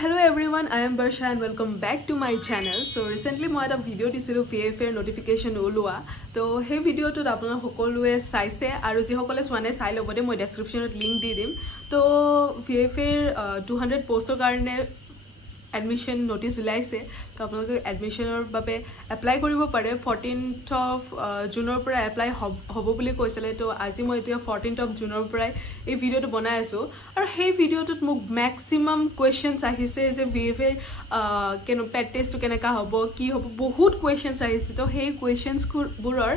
hello everyone, I am Barsha and welcome back to my channel. So recently মই এটা video দিছিলো VFA notification ওলোৱা তো সেই ভিডিওটোত আপোনালোক সকলোৱে চাইছে আৰু যি সকলে চোৱানে চাই লবতে মই ডেসক্ৰিপচনত লিংক দি দিম তো VFA 200 পোষ্টৰ কাৰণে এডমিশন নোটিস ওলাইছে তো আপোনালোকে এডমিশনৰ বাবে এপ্লাই কৰিব পাৰে 14th অফ জুনৰ পৰা এপ্লাই হ'ব বুলি কৈছিলে তো আজি মই এতিয়া 14th অফ জুনৰ পৰা এই ভিডিওটো বনাই আছো আৰু সেই ভিডিওটোত মোক ম্যাক্সিমাম কোৱেশ্চনছ আহিছে যে VFA কেনো পেট টেষ্টটো কেনেকা হ'ব কি হ'ব বহুত কোৱেশ্চনছ আহিছে তো সেই কোৱেশ্চনছ বোৰৰ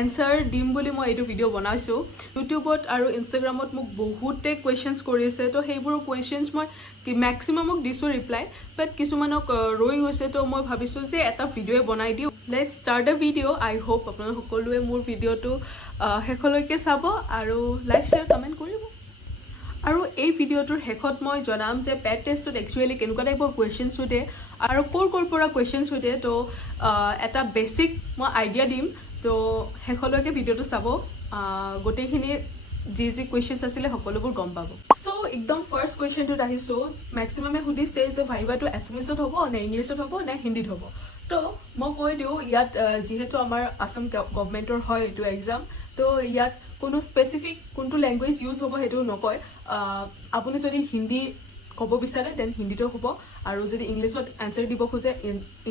এনসাৰ দিম বুলি মই এইটো ভিডিও বনাইছো ইউটিউবত আৰু ইনষ্টাগ্ৰামত মোক বহুতে কোৱেশ্চনছ কৰিছে তো সেইবোৰ কোৱেশ্চনছ মই ম্যাক্সিমামক দিছো ৰিপ্লাই but কিছুমানক ৰৈ গৈছে তো মই ভাবিছো যে এটা ভিডিও বনাই দিও let's start the video I hope আপোনালোক সকলোৱে মোৰ ভিডিওটো হেকলৈকে চাব আৰু লাইক শেয়াৰ কমেন্ট কৰিব আৰু এই ভিডিওটোৰ হেকত মই জনাম যে পেট টেষ্টত একচুয়ালি কেনেকুৱা টাইপৰ কোৱেশ্চনছ সুধে আৰু কোৰ পৰা কোৱেশ্চনছ সুধে তো এটা বেসিক মই আইডিয়া দিম তো হেকলৈকে ভিডিওটো চাব গোটেইখিনি जी क्वेश्चंस आছিলে সকলোবোৰ গম পাব সো একদম ফাৰ্স্ট কোৱেশ্চনটো আহিছো ম্যাক্সিমামে সুধিছে যে ভাইবাটো এছএমএছত হ'ব নে ইংলিছত হ'ব নে হিন্দীত হ'ব তো মই কৈ দিও ইয়াত যেহেতু আমাৰ আসাম গভৰ্নমেন্টৰ হয় এটো এক্সাম তো ইয়াত কোনো স্পেসিফিক কোনটো ল্যাঙ্গুৱেজ ইউজ হ'ব হেতু নকয় আপুনি যদি হিন্দী ক'ব বিচাৰে দেন হিন্দীটো হ'ব আৰু যদি ইংলিছত আনসাৰ দিব খোজে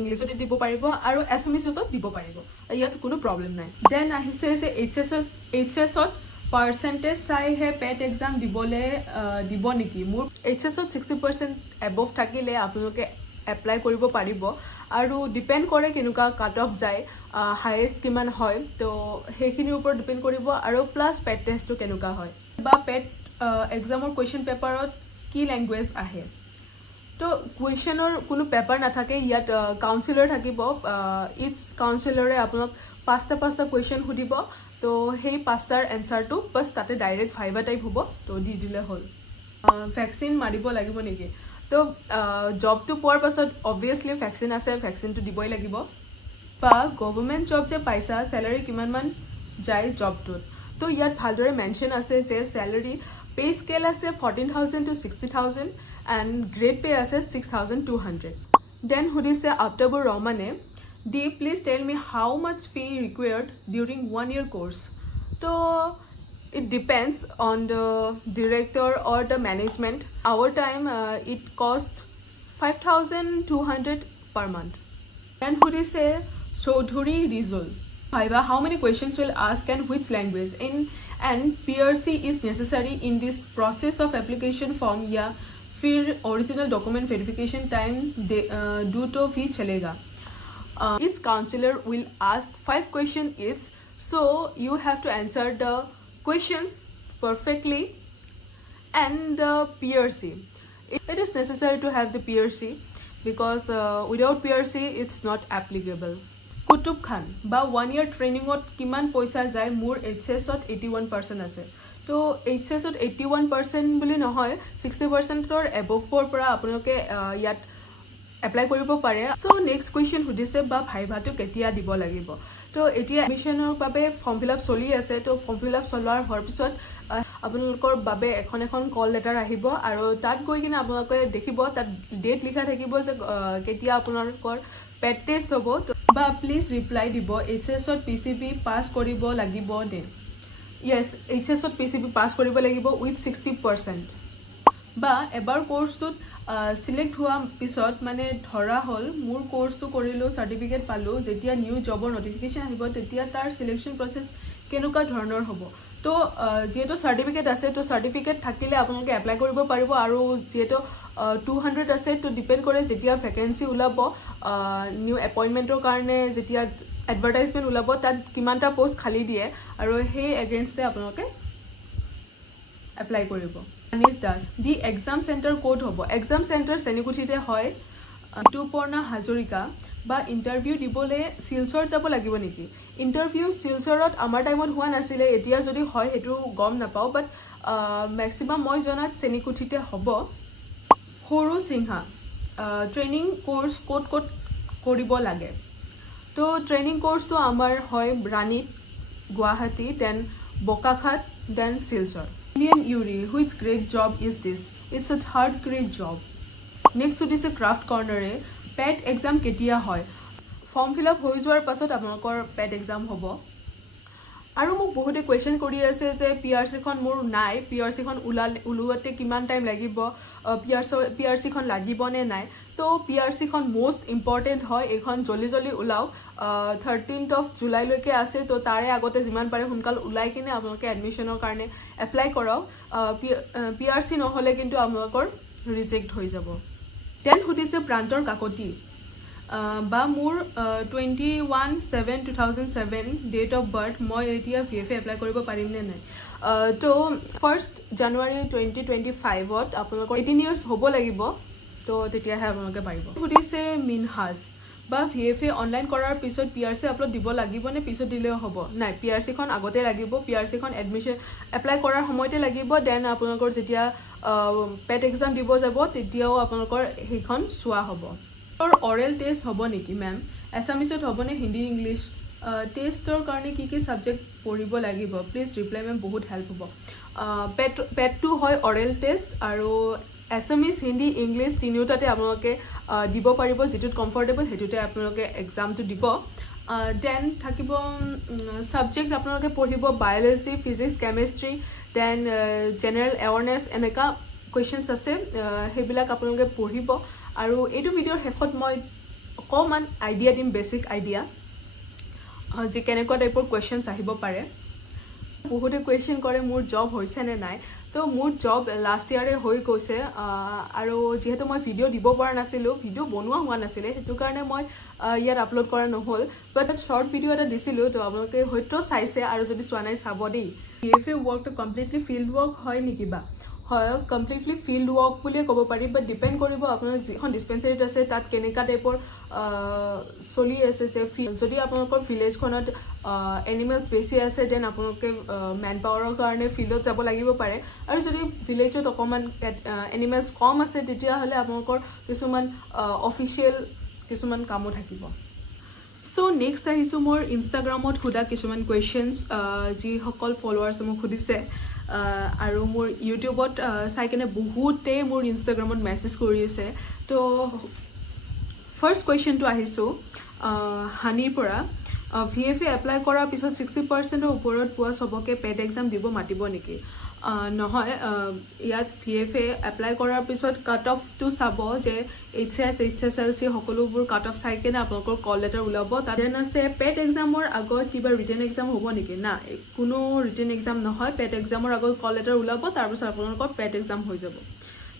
ইংলিছতে দিব পাৰিব আৰু এছএমএছত দিব পাৰিব ইয়াত কোনো প্ৰবলেম নাই দেন আহিছে যে এইচএছত percentage sai he pet exam dibole dibo niki mur hs ot 60% above thakile apnoke apply koribo paribo aru depend kore kenuka cut off jai highest kiman hoy to hekhini upor depend koribo aru plus pet test to kenuka hoy ba pet exam or question paper ot ki language ahe তো কুৱেশ্যনৰ কোনো paper নাথাকে ইয়াত কাউন্সিলৰ থাকিব it's কাউন্সিলৰে আপোনাক পাঁচটা question সুধিব তো সেই পাঁচটাৰ এনসাৰটো বাস তাতে ডাইৰেক্ট ভাইবা টাইপ হ'ব তো দি দিলে হ'ল ভ্যাকসিন মাৰিব লাগিব নেকি তো জবটো পোৱাৰ পাছত অবভিয়াসলি ভ্যাকসিন আছে ভ্যাকসিনটো দিবই লাগিব বা গভৰ্নমেন্ট জব যে পাইছা স্যালাৰি কিমান মান যায় জবটোত তো ইয়াত ভালদৰে মেনশন আছে যে স্যালাৰি pay scale আছে 14000 to 60000 and grade pay আছে 6200 then hudise October Romane D please tell me how much fee required during 1 year course so it depends on the director or the management our time it cost 5200 per month then hudise Chaudhuri Rizul Fiva, how many questions will ask and which language in and PRC is necessary in this process of application form या फिर original document verification time due to fee चलेगा each counselor will ask 5 questions each so you have to answer the questions perfectly and the PRC it is necessary to have the PRC because without PRC it's not applicable Qutub খান বা 1 ইয়াৰ ট্ৰেনিংত কিমান পইচা যায় মোৰ এইচএছত 81% আছে তো এইচএছত 81% বুলি নহয় 60% ৰ এবভ পৰা আপোনালোকে ইয়াত এপ্লাই কৰিব পাৰে সো নেক্সট কোৱেশ্চন সুধিছে বা ভাইভাটো কেতিয়া দিব লাগিব তো এতিয়া এডমিশনৰ বাবে ফৰ্ম ফিল আপ চলি আছে তো ফৰ্ম ফিল আপ চলোৱাৰ হোৱাৰ পিছত আপোনালোকৰ বাবে এখন কল লেটাৰ আহিব আৰু তাত গৈ কিনে আপোনালোকে দেখিব তাত ডেট লিখা থাকিব যে কেতিয়া আপোনালোকৰ পেট টেষ্ট হ'ব বা প্লিজ ৰিপ্লাই দিব এইচএছত পিসিবি পাস কৰিব লাগিব দে yes এইচএছত পিসিবি পাস কৰিব লাগিব উইথ 60% বা এবাৰ কোৰ্সটোত সিলেক্ট হোৱা পিছত মানে ধৰা হল মোৰ কোৰ্সটো কৰিলো সাৰ্টিফিকেট পালো যেতিয়া নিউ জবৰ নোটিফিকেশন আহিব তেতিয়া তাৰ সিলেকশন প্ৰসেস কেনেকুৱা ধৰণৰ হ'ব তো যেটো সাৰ্টিফিকেট আছে তো সাৰ্টিফিকেট থাকিলে আপোনালোকে এপ্লাই কৰিব পাৰিব আৰু যেটো 200 আছে তো ডিপেন্ড কৰে যেতিয়া ভ্যাকেন্সি ওলাব নিউ এপইন্টমেন্টৰ কাৰণে যেতিয়া এডভাৰটাইজমেন্ট ওলাব তাত কিমানটা পোষ্ট খালি দিয়ে আৰু সেই এগেইনষ্টে আপোনালোকে এপ্লাই কৰিব Anis Das the exam centre code হ'ব এক্সাম সেন্টাৰ সেনিকুঠিতে হয় টুপৰ্ণা হাজৰিকা বা ইন্টাৰভিউ দিবলে সিলচৰ যাব লাগিব নেকি ইন্টাৰভিউ সিলচৰত আমাৰ টাইমত হোৱা নাছিলে এতিয়া যদি হয় হেতু গম নাপাও বাট ম্যাক্সিমাম মই জনাত সেনিকুঠিতে হ'ব Haru Singha training course code কৰিব লাগে তো ট্ৰেনিং কোৰ্সটো আমাৰ হয় ৰাণীত Guwahati then Bokakhat then Silchar Indian Yuri, which great job is this? It's a third grade job. Next সুধিছে ক্ৰাফ্ট কৰ্ণাৰে পেট এক্সাম কেতিয়া হয় ফৰ্ম ফিল আপ হৈ যোৱাৰ পাছত আপোনালোকৰ পেট এক্সাম হ'ব আৰু মোক বহুতে কোৱেশ্চন কৰি আছে যে পিআৰচিখন মোৰ নাই পিআৰচিখন ওলোৱাতে কিমান টাইম লাগিব পিআৰচিখন লাগিবনে নাই তো পিআৰচিখন মোষ্ট ইম্পৰ্টেণ্ট হয় এইখন জলদি ওলাওক 13th of জুলাইলৈকে আছে তো তাৰে আগতে যিমান পাৰে সোনকাল ওলাই কিনে আপোনালোকে এডমিশ্যনৰ কাৰণে এপ্লাই কৰক পিআৰচি নহ'লে কিন্তু আপোনালোকৰ ৰিজেক্ট হৈ যাব দেন সুধিছে প্ৰান্তৰ কাকতি বা মোৰ 21/7/2007 ডেট অফ বাৰ্থ মই এতিয়া VFA এপ্লাই কৰিব পাৰিম নে নাই তো 1st জানুৱাৰী 2025ত আপোনালোকৰ 18 years হ'ব লাগিব তো তেতিয়াহে আপোনালোকে পাৰিব সুধিছে মিনহাজ বা VFA অনলাইন কৰাৰ পিছত PRC আপলোড দিব লাগিব নে পিছত দিলেও হ'ব নাই PRCখন আগতে লাগিব PRCখন এডমিশ্যন এপ্লাই কৰাৰ সময়তে লাগিব দেন আপোনালোকৰ যেতিয়া পেট এক্সাম দিব যাব তেতিয়াও আপোনালোকৰ সেইখন চোৱা হ'ব oral test hobo niki ma'am assamese hobo ne hindi english টেষ্টৰ কাৰণে কি কি সাবজেক্ট পঢ়িব লাগিব প্লিজ ৰিপ্লাই মেম বহুত হেল্প হ'ব পেট টু হয় অৰেল টেষ্ট আৰু এছামিজ হিন্দী ইংলিছ তিনিওটাতে আপোনালোকে দিব পাৰিব যেটোত কমফৰ্টেবল হেতুতে আপোনালোকে এক্সামটো দিব দেন থাকিব সাবজেক্ট আপোনালোকে পঢ়িব biology physics chemistry then general awareness এনেকা কোৱেশ্চনছ আছে হেবিলাক আপোনালোকে পঢ়িব আৰু এইটো ভিডিঅ'ৰ শেষত মই অকমান আইডিয়া দিম বেসিক আইডিয়া যে কেনেকুৱা টাইপৰ কোৱেশ্চনছ আহিব পাৰে বহুতে কোৱেশ্চন কৰে মোৰ জব হৈছে নে নাই তো মোৰ জব লাষ্ট ইয়াৰে হৈ গৈছে আৰু যেহেতু মই ভিডিঅ' দিব পৰা নাছিলোঁ ভিডিঅ' বনোৱা হোৱা নাছিলে সেইটো কাৰণে মই ইয়াত আপলোড কৰা নহ'ল বাট শ্বৰ্ট ভিডিঅ' এটা দিছিলোঁ তো আপোনালোকে হয়তো চাইছে আৰু যদি চোৱা নাই চাব দেই VFA ৱৰ্কটো কমপ্লিটলি ফিল্ড ৱৰ্ক হয় নেকি বা হয় কমপ্লিটলি ফিল্ড ৱৰ্ক বুলিয়ে ক'ব পাৰি বাট ডিপেণ্ড কৰিব আপোনালোক যিখন ডিছপেঞ্চাৰীত আছে তাত কেনেকুৱা টাইপৰ চলি আছে যে যদি আপোনালোকৰ ভিলেজখনত এনিমেলছ বেছি আছে দেন আপোনালোকে মেন পাৱাৰৰ কাৰণে ফিল্ডত যাব লাগিব পাৰে আৰু যদি ভিলেজত অকণমান এনিমেলছ কম আছে তেতিয়াহ'লে আপোনালোকৰ কিছুমান অফিচিয়েল কিছুমান কামো থাকিব সো নেক্সট আহিছোঁ মোৰ ইনষ্টাগ্ৰামত সোধা কিছুমান কুৱেশ্যনছ যিসকল ফলোৱাৰ্ছে মোক সুধিছে আৰু মোৰ ইউটিউবত চাই কিনে বহুতে মোৰ ইনষ্টাগ্ৰামত মেছেজ কৰি আছে তো ফাৰ্ষ্ট কুৱেশ্যনটো আহিছোঁ হানিৰ পৰা VFA এপ্লাই কৰাৰ পিছত 60%ৰ ওপৰত পোৱা সবকে পেড এক্সাম দিব মাতিব নেকি নহয় ইয়াত VFA এপ্লাই কৰাৰ পিছত কাট অফটো চাব যে HS HSLC সকলোবোৰ কাট অফ চাই কিনে আপোনালোকৰ কল লেটাৰ ওলাব দেন আছে পেড এক্সামৰ আগত কিবা ৰিটেন এক্সাম হ'ব নেকি না কোনো ৰিটেন এক্সাম নহয় পেড এক্সামৰ আগত কল লেটাৰ ওলাব তাৰপিছত আপোনালোকৰ পেড এক্সাম হৈ যাব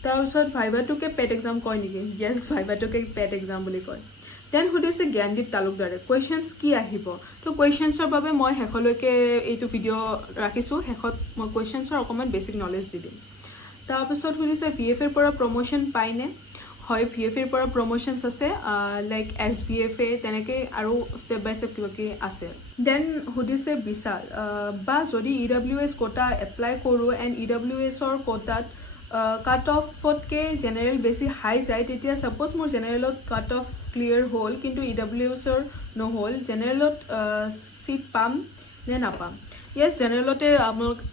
তাৰপিছত ভাইভাটোকে পেড এক্সাম কয় নেকি য়েছ ভাইভাটোকে পেড এক্সাম বুলি কয় দেন সুধিছে জ্ঞানদীপ তালুকদাৰে কুৱেশ্যনছ কি আহিব তো কুৱেশ্যনছৰ বাবে মই শেষলৈকে এইটো ভিডিঅ' ৰাখিছোঁ শেষত মই কুৱেশ্যনছৰ অকণমান বেছিক নলেজ দি দিম তাৰপিছত সুধিছে VFAৰ পৰা প্ৰমোশ্যন পায়নে হয় VFAৰ পৰা প্ৰমোশ্যনছ আছে লাইক SVFA তেনেকৈ আৰু ষ্টেপ বাই ষ্টেপ কিবা কিবি আছে দেন সুধিছে বিশাল বা যদি EWS কোটা এপ্লাই কৰোঁ এণ্ড EWSৰ কোটাত কাট অফতকৈ জেনেৰেল বেছি হাই যায় তেতিয়া ছাপ'জ মোৰ জেনেৰেলত কাট অফ ক্লিয়াৰ হ'ল কিন্তু EWSৰ নহ'ল জেনেৰেলত চিট পাম নে নাপাম য়েছ জেনেৰেলতে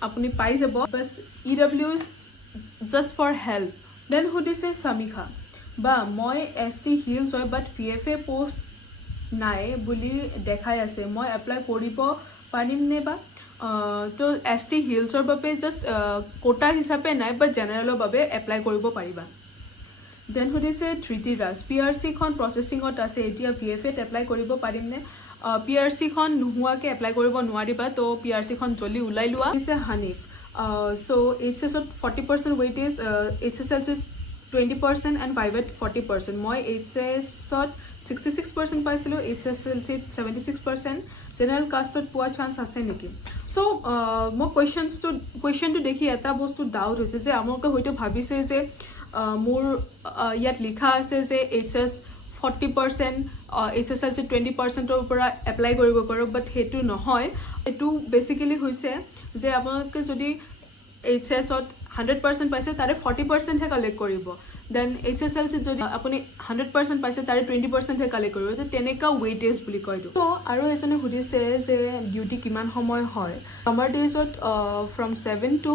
আপুনি পাই যাব বাছ EWS just for help then সুধিছে সমীক্ষা বা মই ST হিলছ হয় বাট VFA পোষ্ট নাই বুলি দেখাই আছে মই এপ্লাই কৰিব পাৰিম নে বা তো ST হিলছৰ বাবে জাষ্ট কোটা হিচাপে নাই বাট জেনেৰেলৰ বাবে এপ্লাই কৰিব পাৰিবা দেন সুধিছে ধৃতি ৰাজ PRCখন প্ৰচেছিঙত আছে এতিয়া VFAত এপ্লাই কৰিব পাৰিমনে PRCখন নোহোৱাকৈ এপ্লাই কৰিব নোৱাৰিবা তো PRCখন জলদি ওলাই লোৱা দিছে হানিফ চ' HSত 40% ৱেইটেজ HSLC 20% এণ্ড ভাইভেট 40% মই HSত 66% পাইছিলোঁ HSLCত 76% জেনেৰেল কাষ্টত পোৱা চান্স আছে নেকি চ' মই কুৱেশ্যনটো দেখি এটা বস্তু ডাউট হৈছে যে আপোনালোকে হয়তো ভাবিছে যে মোৰ ইয়াত লিখা আছে যে HS 40% HSLC 20%ৰ পৰা এপ্লাই কৰিব পাৰোঁ বাট সেইটো নহয় এইটো বেচিকেলি হৈছে যে আপোনালোকে যদি HSত 100% পাইছে তাৰে 40%হে কালেক্ট কৰিব দেন HSLCত যদি আপুনি 100% পাইছে তাৰে 20%হে কালেক্ট কৰিব তো তেনেকুৱা ৱেইটেজ বুলি কয় এইটো তো আৰু এজনে সুধিছে যে ডিউটি কিমান সময় হয় ছামাৰ ডেইজত ফ্ৰম 7 to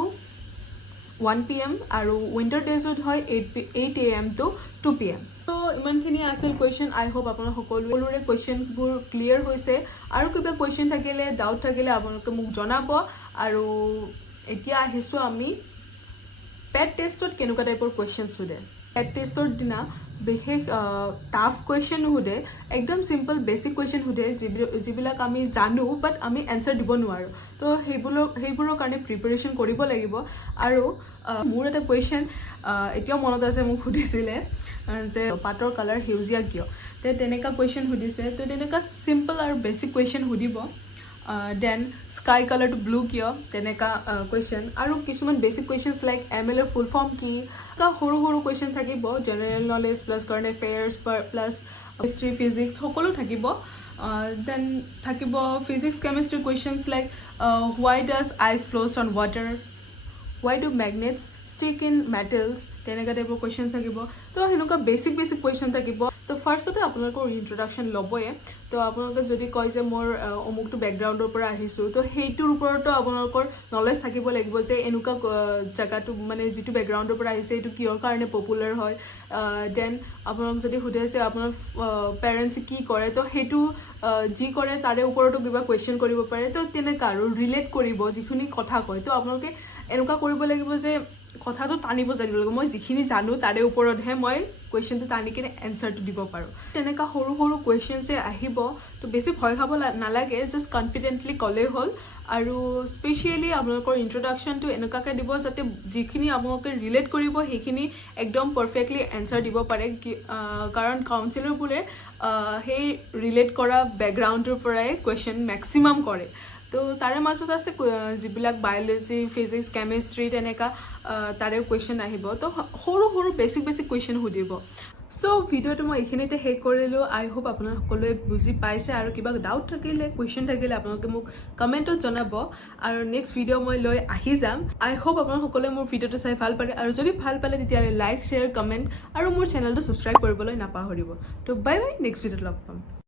1 PM আৰু উইণ্টাৰ ডেজত হয় 8 AM to 2 PM তো ইমানখিনি আছিল কুৱেশ্যন আই হোপ আপোনালোক সকলোৰে কুৱেশ্যনবোৰ ক্লিয়াৰ হৈছে আৰু কিবা কুৱেশ্যন থাকিলে ডাউট থাকিলে আপোনালোকে মোক জনাব আৰু এতিয়া আহিছোঁ আমি পেট টেষ্টত কেনেকুৱা টাইপৰ কুৱেশ্যন সোধে পেট টেষ্টৰ দিনা বিশেষ টাফ কুৱেশ্যন সোধে একদম চিম্পল বেচিক কুৱেশ্যন সোধে যিবিলাক আমি জানো বাট আমি এনচাৰ দিব নোৱাৰোঁ তো সেইবোৰৰ কাৰণে প্ৰিপেৰেশ্যন কৰিব লাগিব আৰু মোৰ এটা কুৱেশ্যন এতিয়াও মনত আছে মোক সুধিছিলে যে পাতৰ কালাৰ সেউজীয়া কিয় তেনেকুৱা কুৱেশ্যন সুধিছে তো তেনেকুৱা চিম্পল আৰু বেচিক কুৱেশ্যন সুধিব দেন স্কাই কালাৰটো ব্লু কিয় তেনেকুৱা কুৱেশ্যন আৰু কিছুমান বেচিক কুৱেশ্যনছ লাইক ML ৰ ফুল ফৰ্ম কি সৰু সৰু কুৱেশ্যন থাকিব general knowledge plus current affairs plus history physics সকলো থাকিব দেন থাকিব physics chemistry questions like why does ice flows on water why do magnets stick in metals তেনেকুৱা টাইপৰ কুৱেশ্যন থাকিব তো সেনেকুৱা বেচিক কুৱেশ্যন থাকিব তো ফাৰ্ষ্টতে আপোনালোকৰ ইন্ট্ৰডাকশ্যন ল'বয়ে তো আপোনালোকে যদি কয় যে মোৰ অমুকটো বেকগ্ৰাউণ্ডৰ পৰা আহিছোঁ তো সেইটোৰ ওপৰতো আপোনালোকৰ নলেজ থাকিব লাগিব যে এনেকুৱা জেগাটো মানে যিটো বেকগ্ৰাউণ্ডৰ পৰা আহিছে এইটো কিহৰ কাৰণে পপুলাৰ হয় দেন আপোনালোক যদি সোধে যে আপোনাৰ পেৰেণ্টছে কি কৰে তো সেইটো যি কৰে তাৰে ওপৰতো কিবা কুৱেশ্যন কৰিব পাৰে তো তেনেকুৱা আৰু ৰিলেট কৰিব যিখিনি কথা কয় তো আপোনালোকে এনেকুৱা কৰিব লাগিব যে কথাটো টানিব জানিব লাগিব মই যিখিনি জানো তাৰে ওপৰতহে মই কুৱেশ্যনটো টানি কিনে এনচাৰটো দিব পাৰোঁ তেনেকুৱা সৰু সৰু কুৱেশ্যনছে আহিব তো বেছি ভয় খাব নালাগে জাষ্ট কনফিডেণ্টলি ক'লেই হ'ল আৰু স্পেচিয়েলি আপোনালোকৰ ইন্ট্ৰডাকশ্যনটো এনেকুৱাকৈ দিব যাতে যিখিনি আপোনালোকে ৰিলেট কৰিব সেইখিনি একদম পাৰফেক্টলি এনচাৰ দিব পাৰে কাৰণ কাউন্সিলৰবোৰে সেই ৰিলেট কৰা বেকগ্ৰাউণ্ডৰ পৰাই কুৱেশ্যন মেক্সিমাম কৰে তো তাৰে মাজত আছে যিবিলাক বায়'লজি ফিজিক্স কেমিষ্ট্ৰি তেনেকুৱা তাৰে কুৱেশ্যন আহিব তো সৰু সৰু বেচিক কুৱেশ্যন সুধিব সো ভিডিঅ'টো মই এইখিনিতে শেষ কৰিলোঁ আই হোপ আপোনালোকে সকলোৱে বুজি পাইছে আৰু কিবা ডাউট থাকিলে কুৱেশ্যন থাকিলে আপোনালোকে মোক কমেণ্টত জনাব আৰু নেক্সট ভিডিঅ' মই লৈ আহি যাম আই হোপ আপোনালোকে সকলোৱে মোৰ ভিডিঅ'টো চাই ভাল পালে আৰু যদি ভাল পালে তেতিয়াহ'লে লাইক শ্বেয়াৰ কমেণ্ট আৰু মোৰ চেনেলটো ছাবস্ক্ৰাইব কৰিবলৈ নাপাহৰিব তো বাই বাই নেক্সট ভিডিঅ'ত লগ পাম